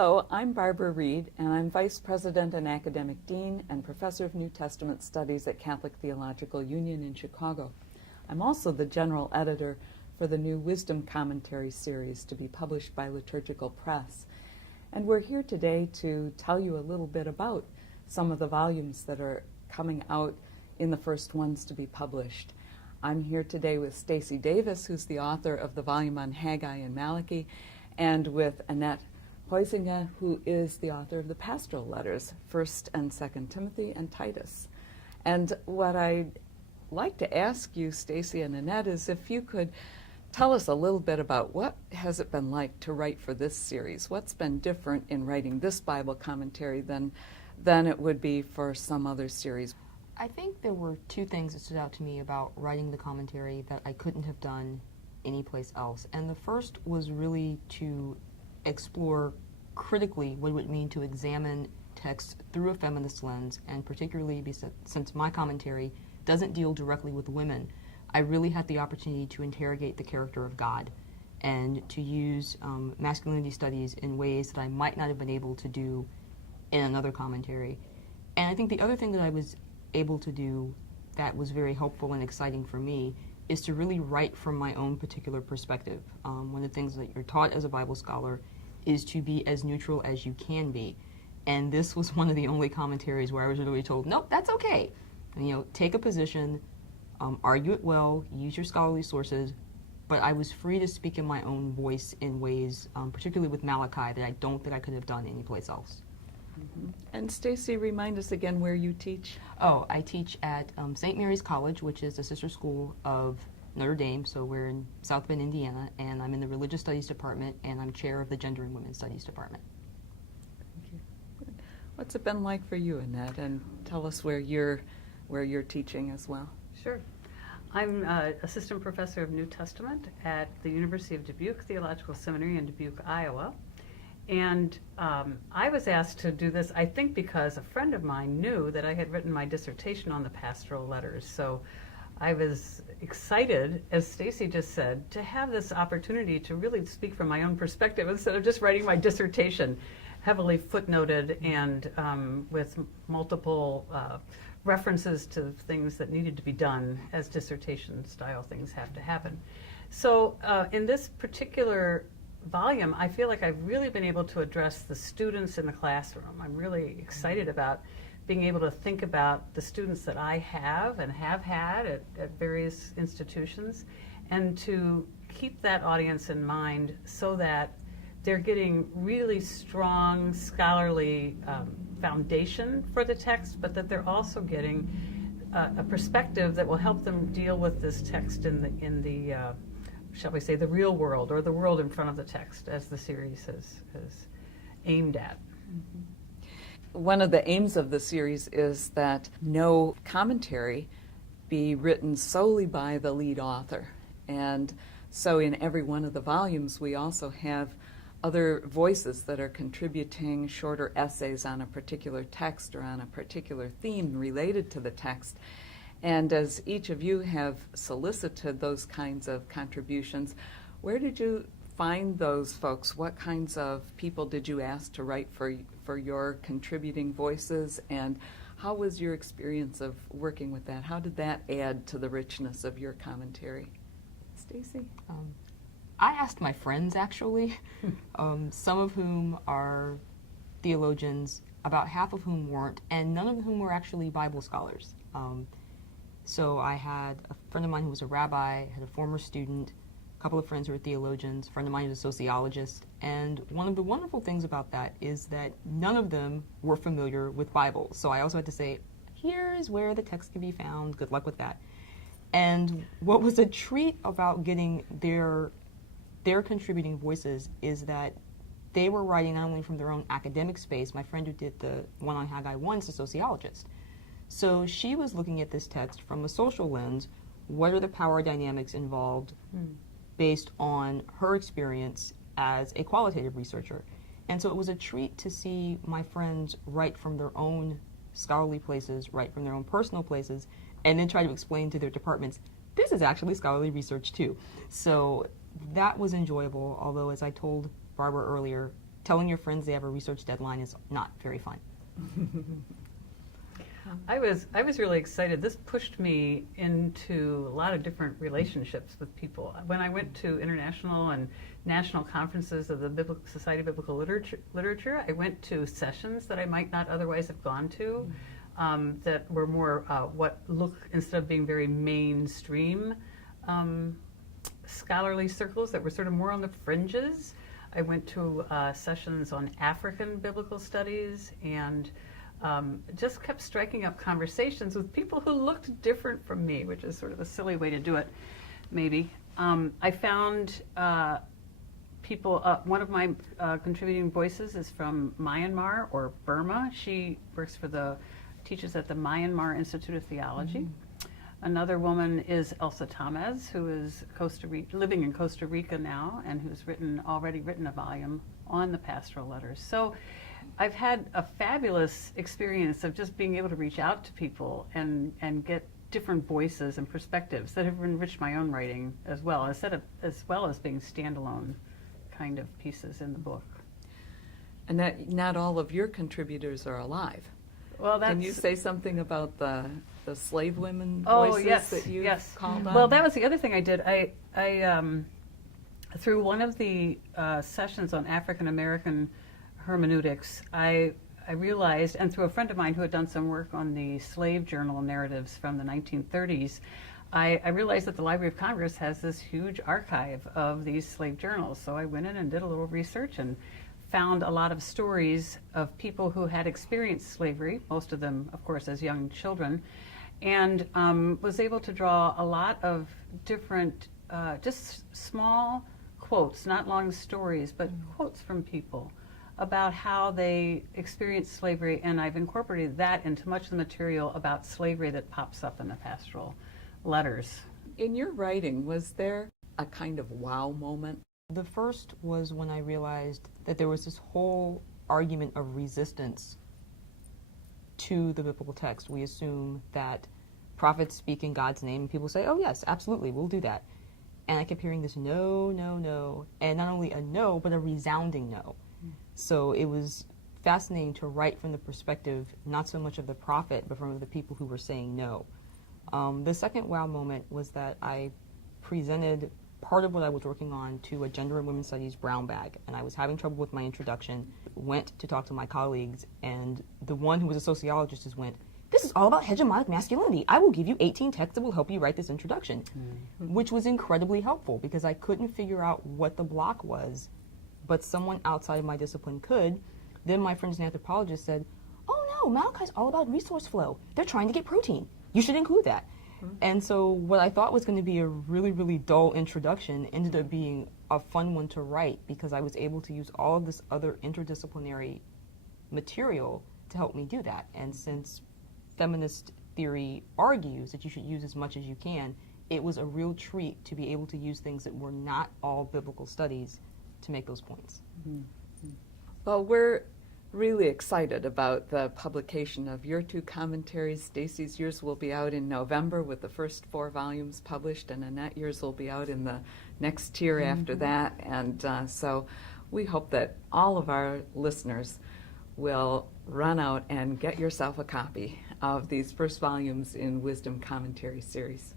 Hello, I'm Barbara Reid, and I'm Vice President and Academic Dean and Professor of New Testament Studies at Catholic Theological Union in Chicago. I'm also the General Editor for the new Wisdom Commentary series to be published by Liturgical Press. And we're here today to tell you a little bit about some of the volumes that are coming out in the first ones to be published. I'm here today with Stacy Davis, who's the author of the volume on Haggai and Malachi, and with Annette Huizenga, who is the author of the pastoral letters, 1st and 2nd Timothy and Titus. And what I'd like to ask you, Stacy and Annette, is if you could tell us a little bit about what has it been like to write for this series? What's been different in writing this Bible commentary than it would be for some other series? I think there were two things that stood out to me about writing the commentary that I couldn't have done anyplace else. And the first was really to explore critically what it would mean to examine text through a feminist lens, and particularly since my commentary doesn't deal directly with women, I really had the opportunity to interrogate the character of God and to use masculinity studies in ways that I might not have been able to do in another commentary. And I think the other thing that I was able to do that was very helpful and exciting for me is to really write from my own particular perspective. One of the things that you're taught as a Bible scholar is to be as neutral as you can be. And this was one of the only commentaries where I was really told, nope, that's okay. And, take a position, argue it well, use your scholarly sources, but I was free to speak in my own voice in ways, particularly with Malachi, that I don't think I could have done anyplace else. Mm-hmm. And Stacy, remind us again where you teach. Oh, I teach at St. Mary's College, which is a sister school of Notre Dame, so we're in South Bend, Indiana, and I'm in the Religious Studies Department, and I'm chair of the Gender and Women's Studies Department. Thank you. Good. What's it been like for you, Annette? And tell us where you're teaching as well. Sure. I'm Assistant Professor of New Testament at the University of Dubuque Theological Seminary in Dubuque, Iowa. And I was asked to do this, I think, because a friend of mine knew that I had written my dissertation on the pastoral letters. So I was excited, as Stacy just said, to have this opportunity to really speak from my own perspective instead of just writing my dissertation, heavily footnoted and with multiple references to things that needed to be done as dissertation style things have to happen. So in this particular volume, I feel like I've really been able to address the students in the classroom. I'm really excited about being able to think about the students that I have and have had at various institutions, and to keep that audience in mind so that they're getting really strong scholarly foundation for the text, but that they're also getting a perspective that will help them deal with this text in the shall we say, the real world, or the world in front of the text, as the series has aimed at. Mm-hmm. One of the aims of the series is that no commentary be written solely by the lead author. And so in every one of the volumes, we also have other voices that are contributing shorter essays on a particular text or on a particular theme related to the text. And as each of you have solicited those kinds of contributions, where did you find those folks? What kinds of people did you ask to write for your contributing voices? And how was your experience of working with that? How did that add to the richness of your commentary? Stacy? I asked my friends, actually, some of whom are theologians, about half of whom weren't, and none of whom were actually Bible scholars. So I had a friend of mine who was a rabbi, had a former student, a couple of friends who were theologians, a friend of mine who was a sociologist, and one of the wonderful things about that is that none of them were familiar with Bible. So I also had to say, here's where the text can be found, good luck with that. And what was a treat about getting their contributing voices is that they were writing not only from their own academic space. My friend who did the one on Haggai 1 is a sociologist. So she was looking at this text from a social lens. What are the power dynamics involved based on her experience as a qualitative researcher? And so it was a treat to see my friends write from their own scholarly places, write from their own personal places, and then try to explain to their departments, this is actually scholarly research too. So that was enjoyable, although as I told Barbara earlier, telling your friends they have a research deadline is not very fun. I was really excited. This pushed me into a lot of different relationships with people. When I went to international and national conferences of the Society of Biblical Literature, I went to sessions that I might not otherwise have gone to, that were more instead of being very mainstream scholarly circles that were sort of more on the fringes. I went to sessions on African biblical studies and just kept striking up conversations with people who looked different from me, which is sort of a silly way to do it, maybe. I found people, one of my contributing voices is from Myanmar or Burma. She teaches at the Myanmar Institute of Theology. Another woman is Elsa Tamez, who is living in Costa Rica now and who's already written a volume on the pastoral letters. So I've had a fabulous experience of just being able to reach out to people and get different voices and perspectives that have enriched my own writing as well as being standalone kind of pieces in the book. And that not all of your contributors are alive. Well, Can you say something about the slave women Oh, voices yes, that you yes. called on? Well, that was the other thing I did. I through one of the sessions on African American hermeneutics, I realized, and through a friend of mine who had done some work on the slave journal narratives from the 1930s, I realized that the Library of Congress has this huge archive of these slave journals. So I went in and did a little research and found a lot of stories of people who had experienced slavery, most of them, of course, as young children, and was able to draw a lot of different, just small quotes, not long stories, but quotes from people about how they experienced slavery, and I've incorporated that into much of the material about slavery that pops up in the pastoral letters. In your writing, was there a kind of wow moment? The first was when I realized that there was this whole argument of resistance to the biblical text. We assume that prophets speak in God's name, and people say, oh yes, absolutely, we'll do that. And I kept hearing this no, no, no, and not only a no, but a resounding no. So it was fascinating to write from the perspective, not so much of the prophet, but from the people who were saying no. The second wow moment was that I presented part of what I was working on to a gender and women's studies brown bag, and I was having trouble with my introduction, went to talk to my colleagues, and the one who was a sociologist just went, this is all about hegemonic masculinity. I will give you 18 texts that will help you write this introduction, which was incredibly helpful because I couldn't figure out what the block was, but someone outside of my discipline could. Then my friends and anthropologists said, oh no, Malachi's all about resource flow. They're trying to get protein. You should include that. And so what I thought was going to be a really, really dull introduction ended up being a fun one to write because I was able to use all of this other interdisciplinary material to help me do that. And since feminist theory argues that you should use as much as you can, it was a real treat to be able to use things that were not all biblical studies to make those points. Well, we're really excited about the publication of your two commentaries. Stacy's yours will be out in November with the first 4 volumes published, and Annette, yours will be out in the next tier after that. And so we hope that all of our listeners will run out and get yourself a copy of these first volumes in Wisdom Commentary series.